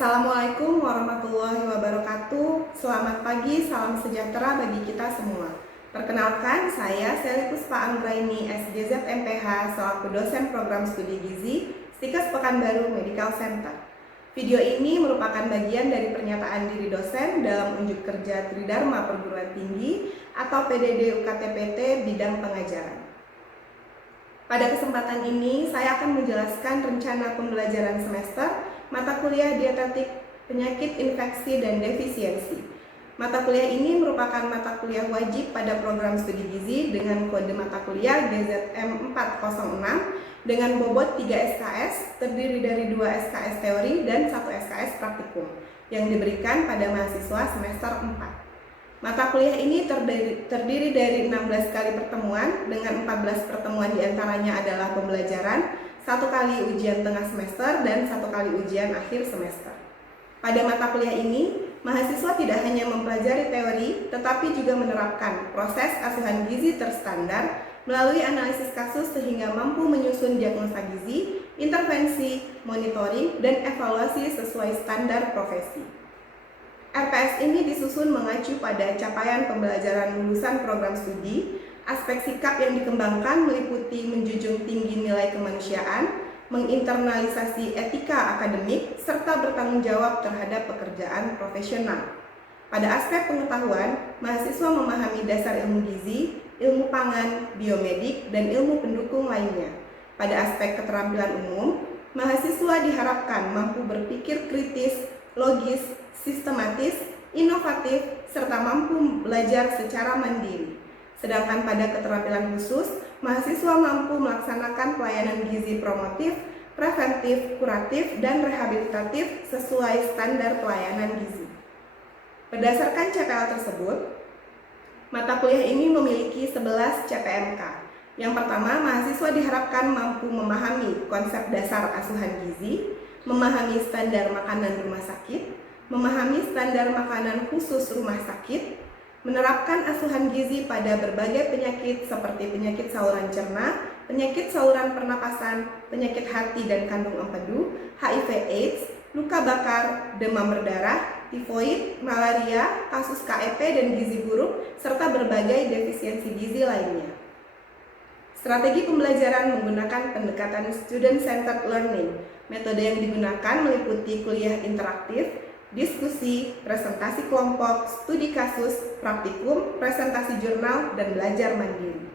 Assalamualaikum warahmatullahi wabarakatuh. Selamat pagi, salam sejahtera bagi kita semua. Perkenalkan, saya Sally Puspa Anggraini, SJZ MPH, selaku dosen program studi gizi, Stikes Pekanbaru Medical Center. Video ini merupakan bagian dari pernyataan diri dosen dalam unjuk kerja Tridharma Perguruan Tinggi atau PDD UKT-PT bidang pengajaran. Pada kesempatan ini, saya akan menjelaskan rencana pembelajaran semester mata kuliah dietetik penyakit infeksi dan defisiensi. Mata kuliah ini merupakan mata kuliah wajib pada program studi gizi dengan kode mata kuliah DZM 406 dengan bobot 3 SKS, terdiri dari 2 SKS teori dan 1 SKS praktikum yang diberikan pada mahasiswa semester 4. Mata kuliah ini terdiri dari 16 kali pertemuan dengan 14 pertemuan diantaranya adalah pembelajaran, 1 kali ujian tengah semester, dan 1 kali ujian akhir semester. Pada mata kuliah ini, mahasiswa tidak hanya mempelajari teori, tetapi juga menerapkan proses asuhan gizi terstandar melalui analisis kasus sehingga mampu menyusun diagnosa gizi, intervensi, monitoring, dan evaluasi sesuai standar profesi. RPS ini disusun mengacu pada capaian pembelajaran lulusan program studi. Aspek sikap yang dikembangkan meliputi menjunjung tinggi nilai kemanusiaan, menginternalisasi etika akademik, serta bertanggung jawab terhadap pekerjaan profesional. Pada aspek pengetahuan, mahasiswa memahami dasar ilmu gizi, ilmu pangan, biomedik, dan ilmu pendukung lainnya. Pada aspek keterampilan umum, mahasiswa diharapkan mampu berpikir kritis, logis, sistematis, inovatif, serta mampu belajar secara mandiri. Sedangkan pada keterampilan khusus, mahasiswa mampu melaksanakan pelayanan gizi promotif, preventif, kuratif, dan rehabilitatif sesuai standar pelayanan gizi. Berdasarkan CPL tersebut, mata kuliah ini memiliki 11 CPMK. Yang pertama, mahasiswa diharapkan mampu memahami konsep dasar asuhan gizi, memahami standar makanan rumah sakit, memahami standar makanan khusus rumah sakit, menerapkan asuhan gizi pada berbagai penyakit seperti penyakit saluran cerna, penyakit saluran pernapasan, penyakit hati dan kandung empedu, HIV/AIDS, luka bakar, demam berdarah, tifoid, malaria, kasus KEP dan gizi buruk, serta berbagai defisiensi gizi lainnya. Strategi pembelajaran menggunakan pendekatan student-centered learning. Metode yang digunakan meliputi kuliah interaktif, diskusi, presentasi kelompok, studi kasus, praktikum, presentasi jurnal, dan belajar mandiri.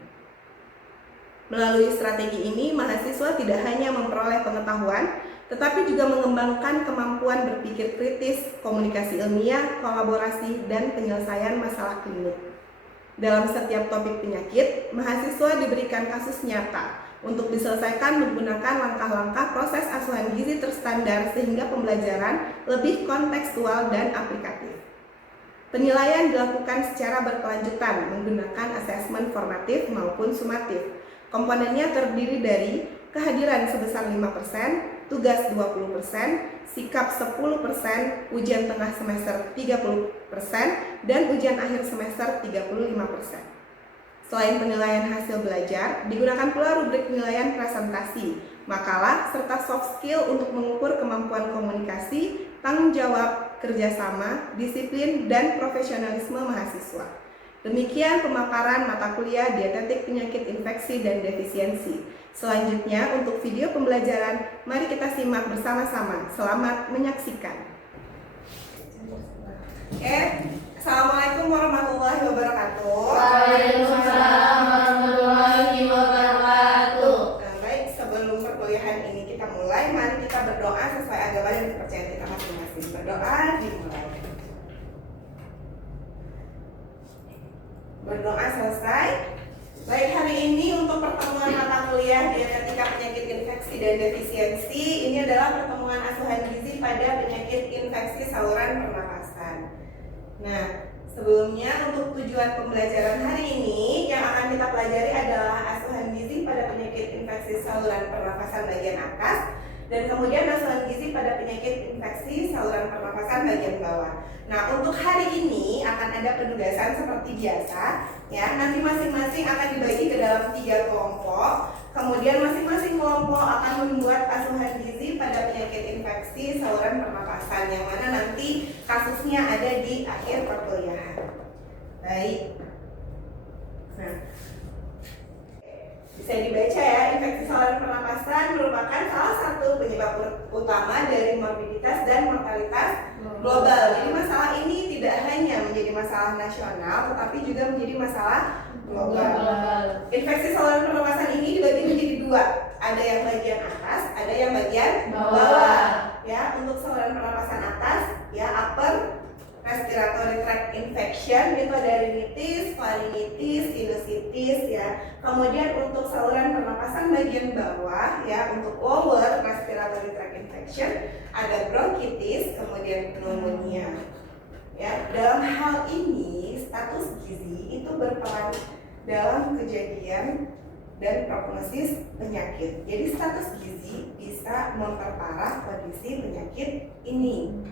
Melalui strategi ini, mahasiswa tidak hanya memperoleh pengetahuan, tetapi juga mengembangkan kemampuan berpikir kritis, komunikasi ilmiah, kolaborasi, dan penyelesaian masalah klinik. Dalam setiap topik penyakit, mahasiswa diberikan kasus nyata untuk diselesaikan menggunakan langkah-langkah proses asuhan gizi terstandar sehingga pembelajaran lebih kontekstual dan aplikatif. Penilaian dilakukan secara berkelanjutan menggunakan asesmen formatif maupun sumatif. Komponennya terdiri dari kehadiran sebesar 5%, tugas 20%, sikap 10%, ujian tengah semester 30%, dan ujian akhir semester 35%. Selain penilaian hasil belajar, digunakan pula rubrik penilaian presentasi, makalah, serta soft skill untuk mengukur kemampuan komunikasi, tanggung jawab, kerjasama, disiplin, dan profesionalisme mahasiswa. Demikian pemaparan mata kuliah dietetik penyakit infeksi dan defisiensi. Selanjutnya, untuk video pembelajaran, mari kita simak bersama-sama. Selamat menyaksikan. Assalamualaikum warahmatullahi wabarakatuh. Waalaikumsalam warahmatullahi wabarakatuh. Baik, sebelum perkuliahan ini kita mulai, mari kita berdoa sesuai agama dan kepercayaan kita masing-masing. Berdoa dimulai. Berdoa selesai. Baik, hari ini untuk pertemuan mata kuliah dietetika penyakit infeksi dan defisiensi, ini adalah pertemuan asuhan gizi pada penyakit infeksi saluran pernapasan. Nah, sebelumnya untuk tujuan pembelajaran hari ini yang akan kita pelajari adalah asuhan gizi pada penyakit infeksi saluran pernapasan bagian atas. Dan kemudian asuhan gizi pada penyakit infeksi saluran pernafasan bagian bawah. Nah, untuk hari ini akan ada penugasan seperti biasa ya. Nanti masing-masing akan dibagi ke dalam 3 kelompok. Kemudian masing-masing kelompok akan membuat asuhan gizi pada penyakit infeksi saluran pernafasan yang mana nanti kasusnya ada di akhir perkuliahan. Baik. Nah, bisa dibaca ya, infeksi saluran pernapasan merupakan salah satu penyebab utama dari morbiditas dan mortalitas global. Jadi masalah ini tidak hanya menjadi masalah nasional, tetapi juga menjadi masalah global. Infeksi saluran pernapasan ini dibagi menjadi 2. Ada yang bagian atas, ada yang bagian bawah. Ya, untuk saluran pernapasan atas, ya upper respiratory tract infection itu ada rhinitis, pharyngitis, sinusitis ya. Kemudian untuk saluran pernapasan bagian bawah ya, untuk lower respiratory tract infection ada bronkitis, kemudian pneumonia. Ya, dalam hal ini status gizi itu berperan dalam kejadian dan prognosis penyakit. Jadi status gizi bisa memperparah kondisi penyakit ini.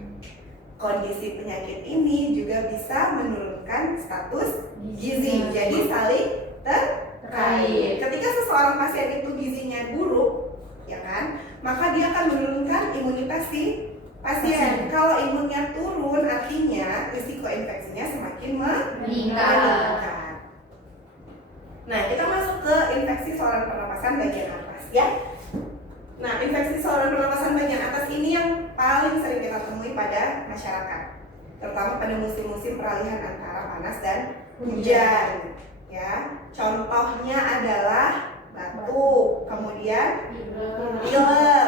Kondisi penyakit ini juga bisa menurunkan status gizi. Jadi saling terkait. Ketika seseorang pasien itu gizinya buruk, ya kan, maka dia akan menurunkan imunitas si pasien. Kalau imunnya turun, artinya risiko infeksinya semakin meningkat. Nah, kita masuk ke infeksi saluran pernapasan bagian atas, ya. Nah, infeksi saluran pernapasan bagian atas ini yang paling sering kita temui pada masyarakat, terutama pada musim-musim peralihan antara panas dan hujan. Ya, contohnya adalah batuk, kemudian pilek,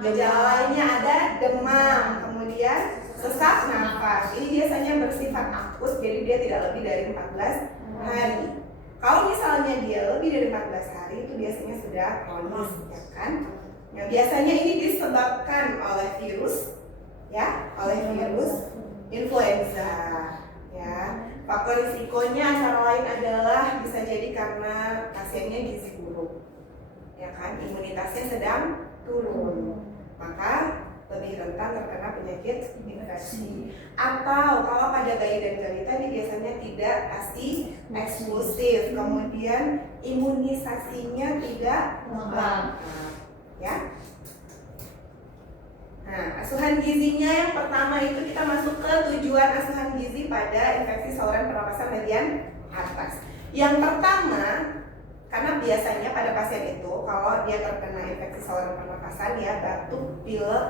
gejala lainnya ada demam, kemudian sesak nafas. Ini biasanya bersifat akut, jadi dia tidak lebih dari 14 hari. Kalau misalnya dia lebih dari 14 hari, itu biasanya sudah kronis, ya kan? Nah, biasanya ini disebabkan oleh virus, ya, oleh virus influenza, ya. Faktor risikonya antara lain adalah bisa jadi karena pasiennya gizi buruk, ya kan, imunitasnya sedang turun, maka lebih rentan terkena penyakit infeksi. Atau kalau pada bayi dan balita ini biasanya tidak ASI eksklusif, kemudian imunisasinya tidak lengkap. Ya. Nah, asuhan gizinya yang pertama itu kita masuk ke tujuan asuhan gizi pada infeksi saluran pernapasan bagian atas. Yang pertama, karena biasanya pada pasien itu kalau dia terkena infeksi saluran pernapasan ya batuk, pilek,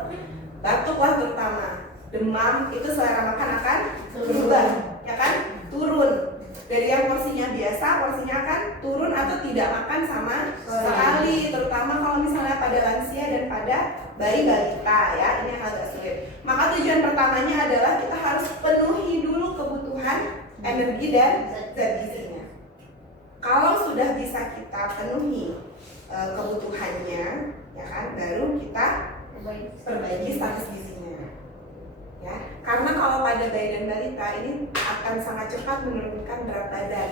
batuklah terutama, demam, itu selera makan akan berubah, ya kan? Turun. Dari yang porsinya biasa, porsinya akan turun atau tidak makan sama sekali, terutama kalau misalnya pada lansia dan pada bayi balita ya, ini yang agak sulit. Maka tujuan pertamanya adalah kita harus penuhi dulu kebutuhan energi dan zat gizinya. Kalau sudah bisa kita penuhi kebutuhannya, ya kan, baru kita perbaiki status gizinya. Ya, karena kalau pada bayi dan balita ini akan sangat cepat menurunkan berat badan,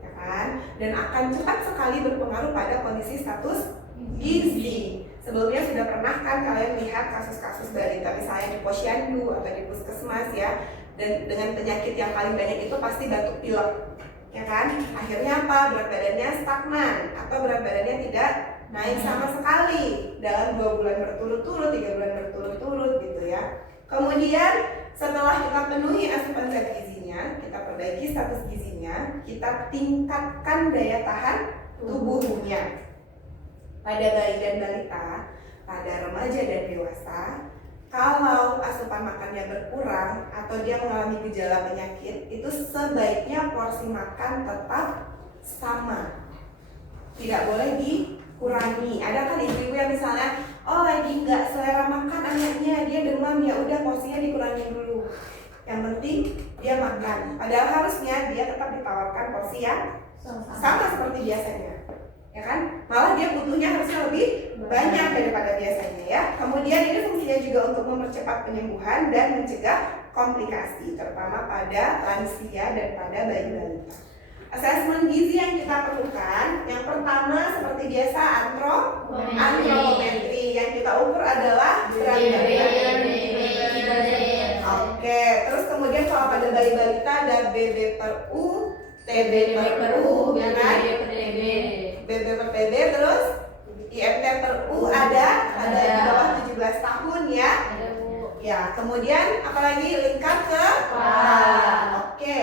ya kan, dan akan cepat sekali berpengaruh pada kondisi status gizi. Sebelumnya sudah pernah kan kalian lihat kasus-kasus balita misalnya di posyandu atau di puskesmas ya, dan dengan penyakit yang paling banyak itu pasti batuk pilek, ya kan. Akhirnya apa? Berat badannya stagnan atau berat badannya tidak naik sama sekali dalam 2 bulan berturut-turut, 3 bulan berturut-turut gitu ya. Kemudian setelah kita penuhi asupan zat gizinya, kita perbaiki status gizinya, kita tingkatkan daya tahan tubuhnya. Pada bayi dan balita, pada remaja dan dewasa, kalau asupan makannya berkurang atau dia mengalami gejala penyakit, itu sebaiknya porsi makan tetap sama, tidak boleh dikurangi. Ada kan ibu-ibu yang misalnya, oh lagi nggak selera makan anaknya, dia demam, ya udah porsinya dikurangi dulu. Yang penting dia makan. Padahal harusnya dia tetap ditawarkan porsi yang sama seperti biasanya, ya kan? Malah dia butuhnya harusnya lebih banyak daripada biasanya ya. Kemudian ini fungsinya juga untuk mempercepat penyembuhan dan mencegah komplikasi, terutama pada lansia dan pada bayi balita. Asesmen gizi yang kita perlukan, yang pertama seperti biasa antropometri. Ya, yang kita ukur adalah berat badan. Oke, terus kemudian kalau pada bayi balita ada BB per U, TB per U, ya kan? BB per TB, terus IMT per U ada di bawah 17 tahun ya. Ya, kemudian apalagi lingkar kepala. Oke,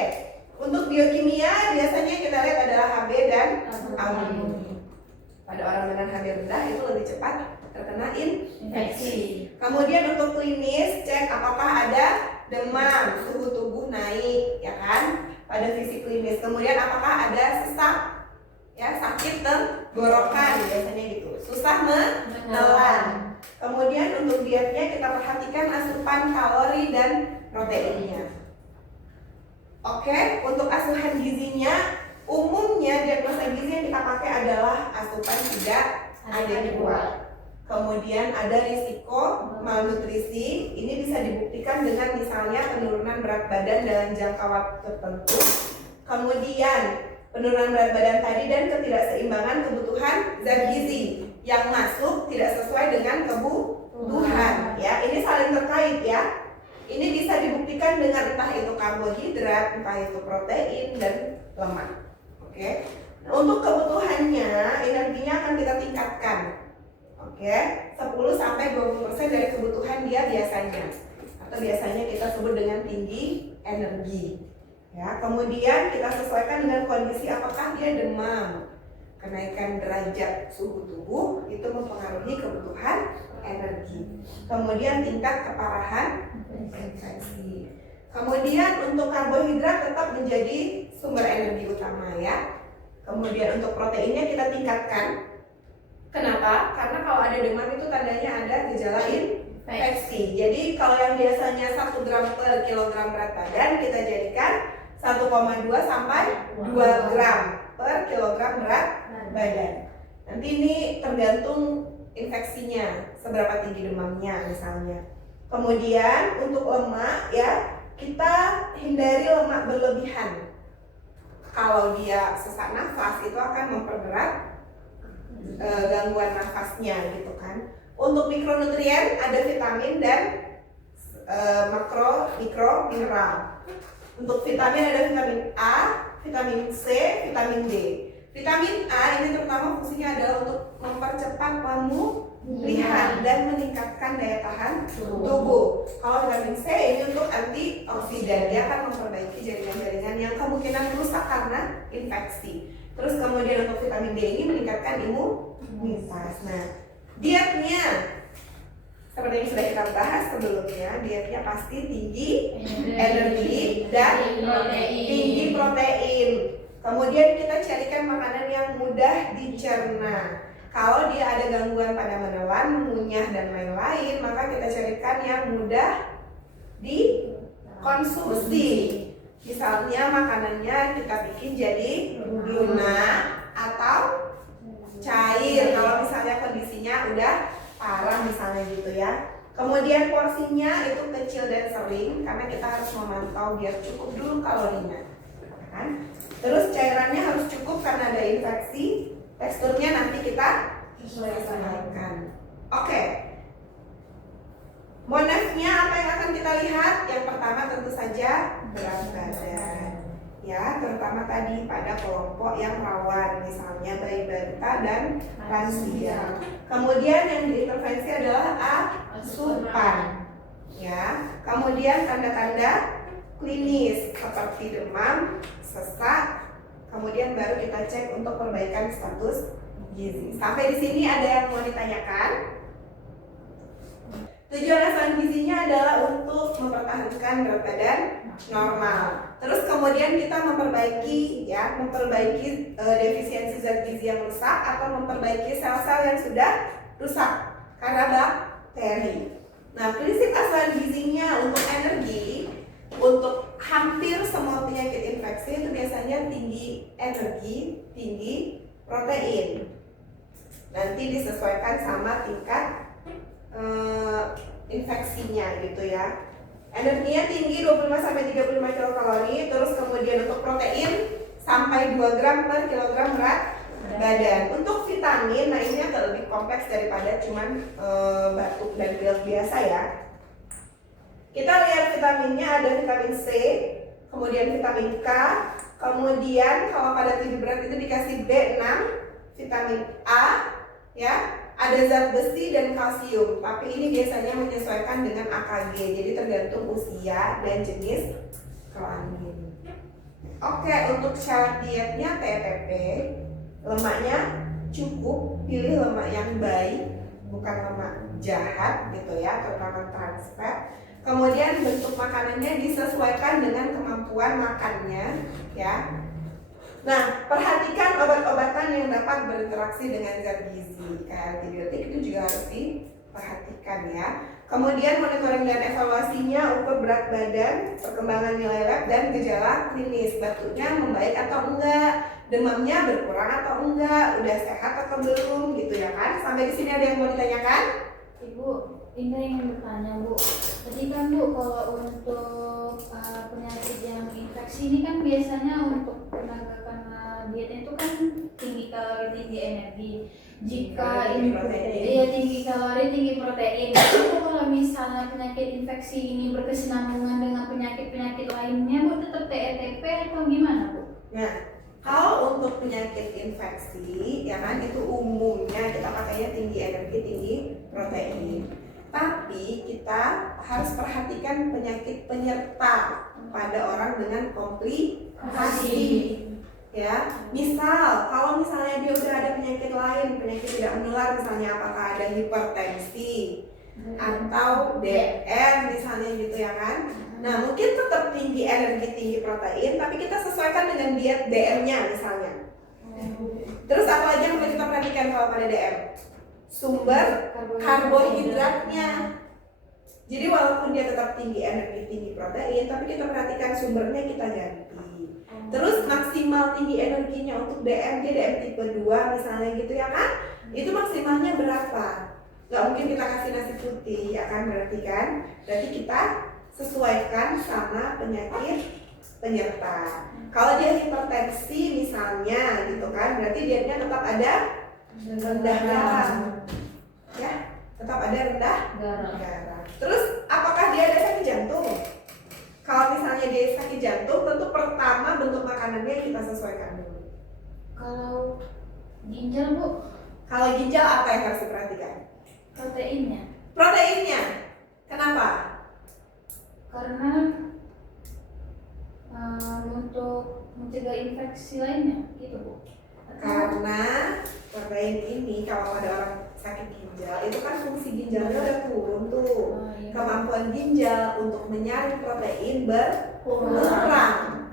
untuk biokimia biasanya kita lihat adalah HB dan albumin. Pada orang dengan HB rendah itu lebih cepat terkena infeksi. Kemudian untuk klinis cek apakah ada demam, suhu tubuh naik, ya kan? Pada fisik klinis. Kemudian apakah ada sesak, ya sakit tenggorokan biasanya gitu, susah menelan. Kemudian untuk dietnya kita perhatikan asupan kalori dan proteinnya. Oke, untuk asupan gizinya umumnya diagnosa gizi yang kita pakai adalah asupan tidak adekuat. Kemudian ada risiko malnutrisi, ini bisa dibuktikan dengan misalnya penurunan berat badan dalam jangka waktu tertentu. Kemudian penurunan berat badan tadi dan ketidakseimbangan kebutuhan zat gizi yang masuk tidak sesuai dengan kebutuhan. Ya, ini saling terkait ya. Ini bisa dibuktikan dengan entah itu karbohidrat, entah itu protein dan lemak. Oke. Nah, untuk kebutuhannya energinya akan kita tingkatkan. Oke, 10-20% dari kebutuhan dia biasanya, atau biasanya kita sebut dengan tinggi energi. Ya, kemudian kita sesuaikan dengan kondisi apakah dia demam, kenaikan derajat suhu tubuh itu mempengaruhi kebutuhan energi. Kemudian tingkat keparahan infeksi. Kemudian untuk karbohidrat tetap menjadi sumber energi utama ya. Kemudian untuk proteinnya kita tingkatkan. Kenapa? Karena kalau ada demam itu tandanya ada gejala infeksi. Jadi kalau yang biasanya 1 gram per kilogram berat badan kita jadikan 1,2 sampai 2 gram per kilogram berat badan. Nanti ini tergantung infeksinya, seberapa tinggi demamnya misalnya. Kemudian untuk lemak ya, kita hindari lemak berlebihan. Kalau dia sesak nafas itu akan memperberat gangguan nafasnya gitu kan. Untuk mikronutrien ada vitamin dan mikro mineral. Untuk vitamin ada vitamin A, vitamin C, vitamin D. Vitamin A ini terutama fungsinya adalah untuk mempercepat pemulihan dan meningkatkan daya tahan tubuh. Kalau vitamin C ini untuk antioksidan, dia akan memperbaiki jaringan-jaringan yang kemungkinan rusak karena infeksi. Terus kemudian untuk vitamin D ini meningkatkan imunitas. Nah, dietnya seperti yang sudah kita bahas sebelumnya, dietnya pasti tinggi energi dan tinggi protein. Kemudian kita carikan makanan yang mudah dicerna. Kalau dia ada gangguan pada menelan, mengunyah dan lain-lain, maka kita carikan yang mudah dikonsumsi. Misalnya makanannya kita bikin jadi lunak atau cair kalau misalnya kondisinya udah parah misalnya gitu ya. Kemudian porsinya itu kecil dan sering karena kita harus memantau biar cukup dulu kalorinya kan? Terus cairannya harus cukup karena ada infeksi. Teksturnya nanti kita sesuaikan. Oke. Monefnya apa yang akan kita lihat? Yang pertama tentu saja berat badan. Ya, terutama tadi pada kelompok yang rawan, misalnya bayi balita dan lansia. Kemudian yang diintervensi adalah asupan. Ya, kemudian tanda-tanda klinis seperti demam, sesak. Kemudian baru kita cek untuk perbaikan status gizi. Sampai di sini ada yang mau ditanyakan? Tujuan asupan gizinya adalah untuk mempertahankan berat badan normal. Terus kemudian kita memperbaiki defisiensi zat gizi yang rusak atau memperbaiki sel-sel yang sudah rusak karena bakteri. Nah, prinsip asupan gizinya untuk energi, untuk hampir semua penyakit infeksi itu biasanya tinggi energi, tinggi protein. Nanti disesuaikan sama tingkat infeksinya gitu ya. Energinya tinggi 25-35 kilokalori. Terus kemudian untuk protein sampai 2 gram per kilogram berat badan. Untuk vitamin, nah ini agak lebih kompleks daripada cuman batuk dan pilek biasa ya. Kita lihat vitaminnya, ada vitamin C, kemudian vitamin K, kemudian kalau pada TB berat itu dikasih B6, vitamin A, ya, ada zat besi dan kalsium. Tapi ini biasanya menyesuaikan dengan AKG, jadi tergantung usia dan jenis kelamin. Oke, untuk syarat dietnya TTP, lemaknya cukup, pilih lemak yang baik, bukan lemak jahat gitu ya, terutama trans fat. Kemudian bentuk makanannya disesuaikan dengan kemampuan makannya ya. Nah, perhatikan obat-obatan yang dapat berinteraksi dengan zat gizi kayak antibiotik itu juga harus diperhatikan ya. Kemudian monitoring dan evaluasinya, ukur berat badan, perkembangan nilai lab dan gejala klinis, batuknya membaik atau enggak, demamnya berkurang atau enggak, udah sehat atau belum gitu ya kan. Sampai di sini ada yang mau ditanyakan? Ibu, ini yang bertanya Bu. Tadi kan Bu, kalau untuk penyakit yang infeksi ini kan biasanya untuk penegakan dietnya itu kan tinggi kalori, tinggi energi. Jika tinggi kalori, tinggi protein. Itu kalau misalnya penyakit infeksi ini berkesinambungan dengan penyakit-penyakit lainnya, Bu tetap TETP atau gimana Bu? Nah, kalau untuk penyakit infeksi, ya kan itu umumnya kita pakainya tinggi energi, tinggi protein. Tapi kita harus perhatikan penyakit penyerta pada orang dengan komplikasi. Ya, misal kalau misalnya dia udah ada penyakit lain, penyakit tidak menular, misalnya apakah ada hipertensi atau DM misalnya gitu ya kan. Nah, mungkin tetap tinggi energi, tinggi protein, tapi kita sesuaikan dengan diet DM-nya misalnya. Terus apa lagi yang perlu kita perhatikan kalau pada DM? Sumber karbohidratnya. Jadi walaupun dia tetap tinggi energi, tinggi protein, tapi kita perhatikan sumbernya kita ganti. Terus maksimal tinggi energinya untuk DM, dia DM tipe 2 misalnya gitu ya kan. Itu maksimalnya berapa? Gak mungkin kita kasih nasi putih ya kan, berarti kan. Berarti kita sesuaikan sama penyakit penyerta. Kalau dia hipertensi misalnya gitu kan, berarti dietnya tetap ada rendah garam. Ya, tetap ada rendah garam. Terus apakah dia ada sakit jantung? Kalau misalnya dia sakit jantung, tentu pertama bentuk makanannya kita sesuaikan dulu. Kalau ginjal Bu? Kalau ginjal apa yang harus diperhatikan? Proteinnya. Proteinnya. Kenapa? Karena untuk mencegah infeksi lainnya gitu Bu. Karena protein ini kalau ada orang sakit ginjal, itu kan fungsi ginjalnya udah turun tuh. Kemampuan ginjal untuk menyaring protein berkurang.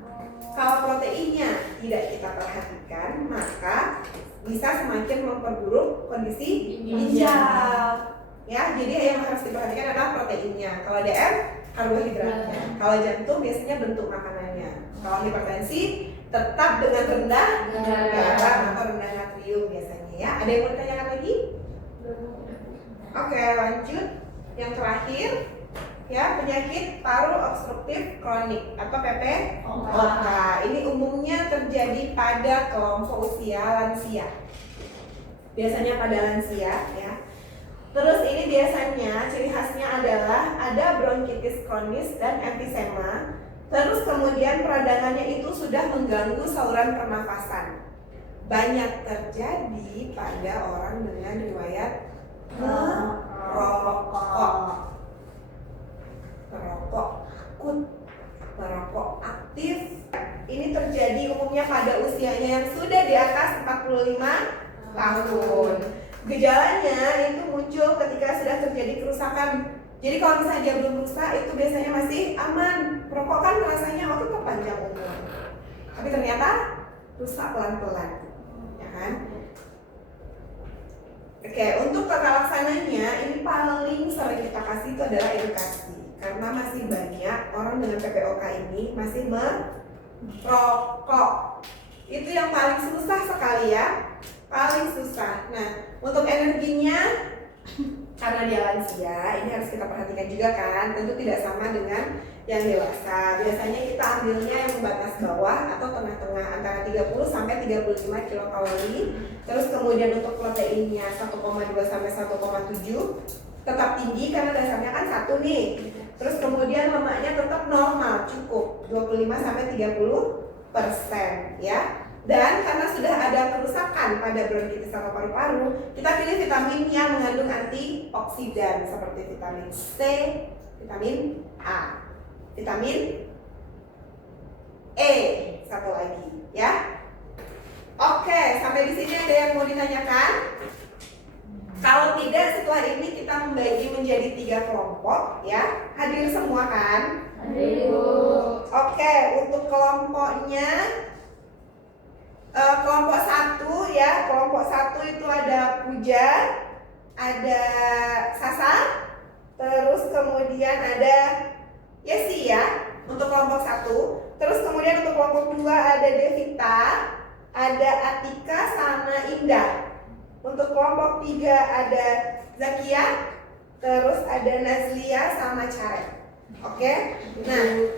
Kalau proteinnya tidak kita perhatikan, maka bisa semakin memperburuk kondisi ginjal. Ya, jadi yang harus diperhatikan adalah proteinnya. Kalau DM, karbohidratnya. Kalau jantung biasanya bentuk makanannya. Kalau hipertensi tetap dengan rendah garam atau rendah natrium biasanya ya. Ada yang mau ditanyakan lagi? Oke, lanjut. Yang terakhir ya, penyakit paru obstruktif kronik atau PPOK. Ini umumnya terjadi pada kelompok usia lansia. Biasanya pada lansia ya. Terus ini biasanya ciri khasnya adalah ada bronkitis kronis dan emfisema. Terus kemudian peradangannya itu sudah mengganggu saluran pernafasan. Banyak terjadi pada orang dengan riwayat merokok aktif. Ini terjadi umumnya pada usianya yang sudah di atas 45 tahun. Gejalanya itu muncul ketika sudah terjadi kerusakan. Jadi kalau misalnya dia belum rusak, itu biasanya masih aman. Perokok kan rasanya tetap panjang umur, tapi ternyata rusak pelan-pelan, ya kan? Oke, untuk tata laksananya ini paling sering kita kasih itu adalah edukasi. Karena masih banyak orang dengan PPOK ini masih merokok. Itu yang paling susah sekali ya, paling susah. Nah, untuk energinya karena dia lansia, ini harus kita perhatikan juga kan. Tentu tidak sama dengan yang dewasa. Biasanya kita ambilnya yang batas bawah atau tengah-tengah antara 30 sampai 35 kilokalori. Terus kemudian untuk proteinnya 1,2 sampai 1,7 tetap tinggi karena dasarnya kan 1 nih. Terus kemudian lemaknya tetap normal, cukup 25 sampai 30% ya. Dan karena sudah ada kerusakan pada bronkitis atau paru-paru, kita pilih vitamin yang mengandung antioksidan seperti vitamin C, vitamin A, vitamin E, satu lagi ya. Oke, sampai di sini ada yang mau ditanyakan? Kalau tidak, setelah ini kita membagi menjadi 3 kelompok ya. Hadir semua kan? Hadir. Oke, untuk kelompoknya kelompok 1 ya. Kelompok 1 itu ada Puja, ada Sasa, terus kemudian ada Yesi ya untuk kelompok 1. Terus kemudian untuk kelompok 2 ada Devita, ada Atika sama Indah. Untuk kelompok 3 ada Zakia, terus ada Nazlia sama Caret. Oke? Nah,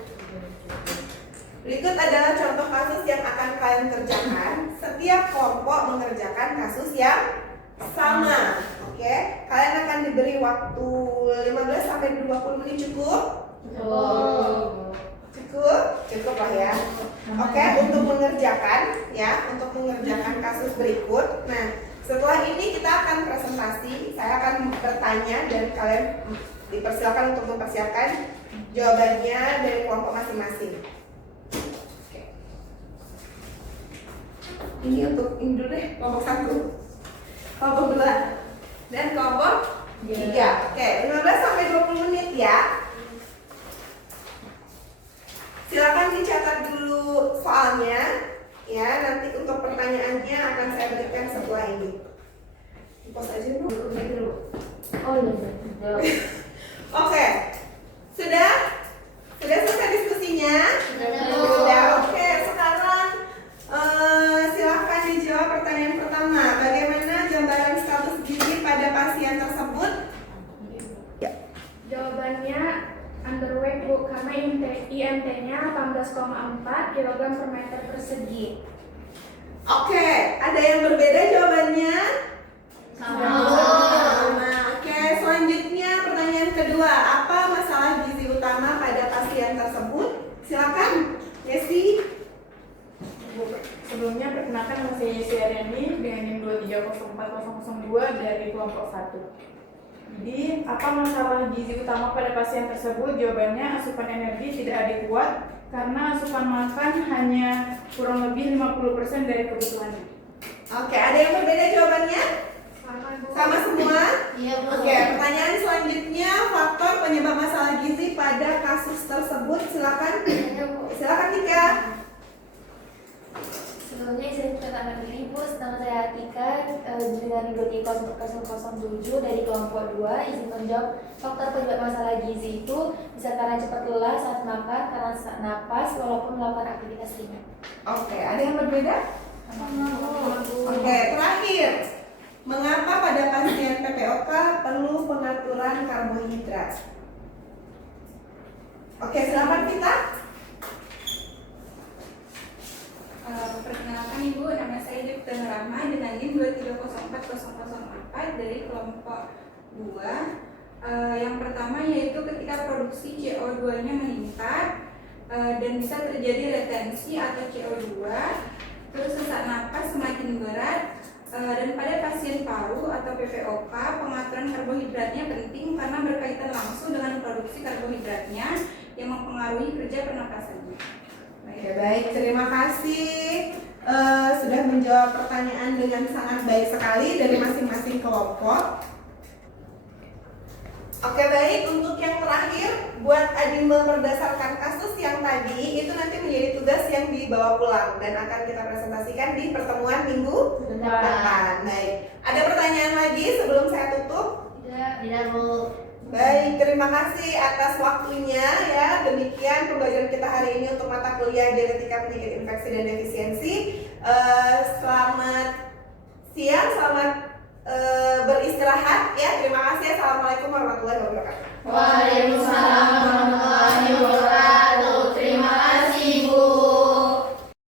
berikut adalah contoh kasus yang akan kalian kerjakan. Setiap kelompok mengerjakan kasus yang sama. Oke? Kalian akan diberi waktu 15 sampai 20 menit cukup? Cukup lah ya. Oke, untuk mengerjakan ya, untuk mengerjakan kasus berikut. Nah, setelah ini kita akan presentasi. Saya akan bertanya dan kalian dipersilakan untuk mempersiapkan jawabannya dari kelompok masing-masing. Oke. Ini untuk ini dulu deh, kelompok 1, kelompok 2, dan kelompok 3. Oke, 15 sampai 20 menit ya. Silakan dicatat dulu soalnya ya, nanti untuk pertanyaannya akan saya berikan setelah ini. Pause aja dulu. Oh iya. Oke. Sudah selesai diskusinya? Sudah. Oke, sekarang silakan dijawab pertanyaan pertama. Bagaimana gambaran status gizi pada pasien tersebut? Jawabannya underweight Bu, karena IMT-nya 18,4 kg per meter persegi. Oke, ada yang berbeda jawabannya? Sama. Oke, selanjutnya pertanyaan kedua. Apa masalah gizi utama pada pasien tersebut? Silakan, Yesi. Sebelumnya perkenalkan nama saya Yesi Aryani dengan NIM 2304002 dari kelompok 1. Jadi, apa masalah gizi utama pada pasien tersebut? Jawabannya asupan energi tidak adekuat karena asupan makan hanya kurang lebih 50% dari kebutuhannya. Oke, ada yang berbeda jawabannya? Sama semua? Iya, Bu. Oke, pertanyaan selanjutnya, faktor penyebab masalah gizi pada kasus tersebut. Silakan Tika. Sebelumnya saya perkenalkan diri Bu, nama saya Atika dengan 23007 dari kelompok 2. Izin menjawab, faktor penyebab masalah gizi itu bisa karena cepat lelah saat makan, karena sesak napas walaupun melakukan aktivitas ringan. Oke, ada yang berbeda? Oke, terakhir, mengapa pada pasien PPOK perlu pengaturan karbohidrat? Oke, silakan kita. Perkenalkan Ibu, nama saya Dr. Rahma dengan NIM 2304004 dari kelompok 2. Yang pertama yaitu ketika produksi CO2-nya meningkat dan bisa terjadi retensi atau CO2, terus sesak napas semakin berat, dan pada pasien paru atau PPOK pengaturan karbohidratnya penting karena berkaitan langsung dengan produksi karbohidratnya yang mempengaruhi kerja pernapasannya. Oke, baik, terima kasih sudah menjawab pertanyaan dengan sangat baik sekali dari masing-masing kelompok. Oke, baik, untuk yang terakhir buat Adime berdasarkan kasus yang tadi itu nanti menjadi tugas yang dibawa pulang dan akan kita presentasikan di pertemuan minggu depan. Baik, ada pertanyaan lagi sebelum saya tutup? Tidak, Bu. Baik, terima kasih atas waktunya ya. Demikian pembelajaran kita hari ini untuk mata kuliah genetika penyakit infeksi dan defisiensi. Selamat siang, selamat beristirahat ya. Terima kasih. Assalamualaikum warahmatullahi wabarakatuh. Waalaikumsalam warahmatullahi wabarakatuh.